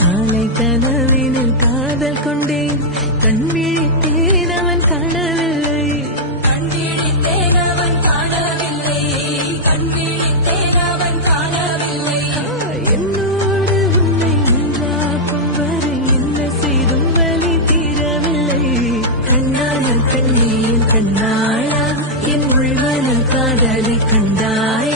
காலை கனவினில் காதல் கொண்டேன், கண்விழித்தேன் அவன் காணவில்லை, கண்விழித்தேன் அவன் காணவில்லை, கண்விழித்தேன் அவன் காணவில்லை. என்னோடு உன்னை ஒன்றாக்கும் வரை என்ன செய்தும் வலி தீரவில்லை. கண்ணான கண்ணீர் கண்ணாளா, என் உள்மன காதலை கண்டாய்.